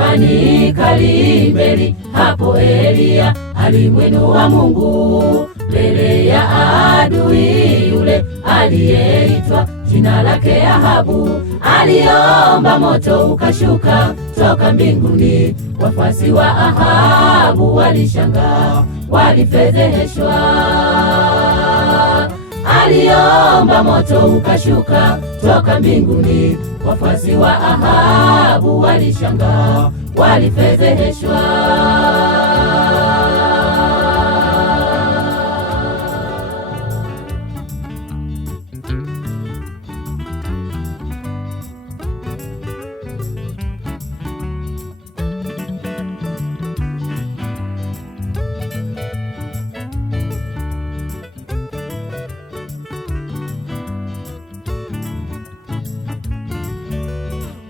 imani Karmeli. Hapo Eliya alimwinua Mungu mbele ya adui yule aliyeitwa jina lake Ahabu. Aliomba, moto ukashuka toka mbinguni. Wafuasi wa Ahabu walishangaa, walifedheheshwa. Aliomba, moto ukashuka toka mbinguni. Wafuasi wa Ahabu walishangaa, walifedheheshwa.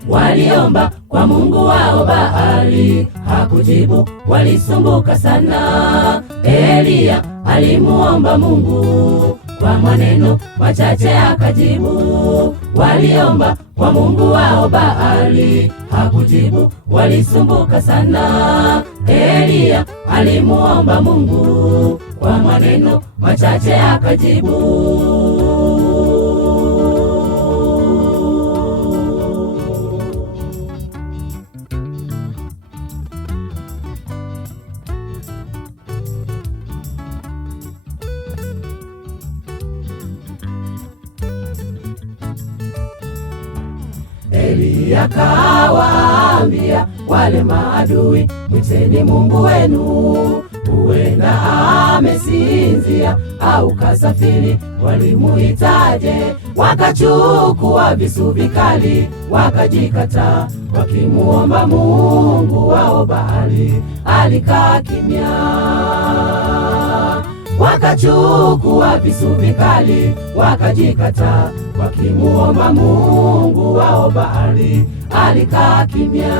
Waliomba kwa Mungu wao Baali, hakujibu, walisumbuka sana. Eliya alimuomba Mungu, kwa maneno machache akajibu. Waliomba kwa Mungu wao Baali, hakujibu, walisumbuka sana. Eliya alimuomba Mungu, kwa maneno machache akajibu. Eliya kawaambia wale maadui, mwiteni Mungu wenu, huenda amesinzia au kasafiri. Walimuitaje? Wakachukua visu vikali wakajikata, wakimuomba Mungu wao Baali. Alikaa kimya. Wakachukua visu vikali wakajikata, wakimuomba Mungu wao Baali. Alikaa kimya.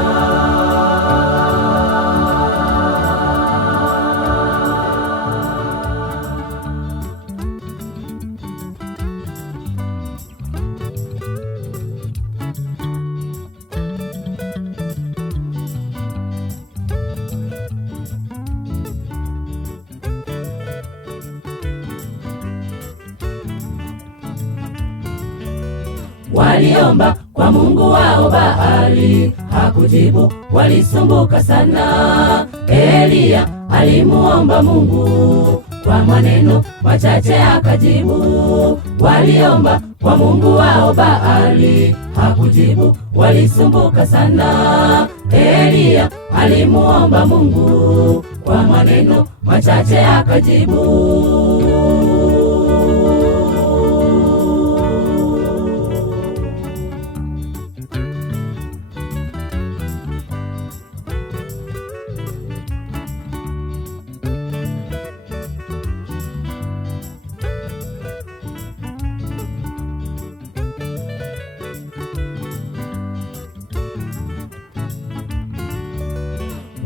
Waliomba kwa Mungu wao Baali, hakujibu, walisumbuka sana. Eliya alimuomba Mungu, kwa maneno machache akajibu. Waliomba kwa Mungu wao Baali, hakujibu, walisumbuka sana. Eliya alimuomba Mungu, kwa maneno machache akajibu.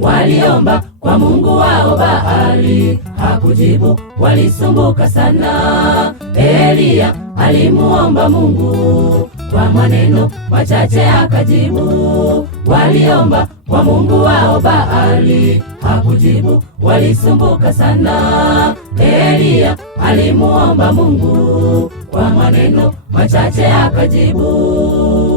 Waliomba kwa Mungu wao Baali, hakujibu, walisumbuka sana. Eliya alimuomba Mungu, kwa maneno machache akajibu. Waliomba kwa Mungu wao Baali, hakujibu, walisumbuka sana. Eliya alimuomba Mungu, kwa maneno machache akajibu.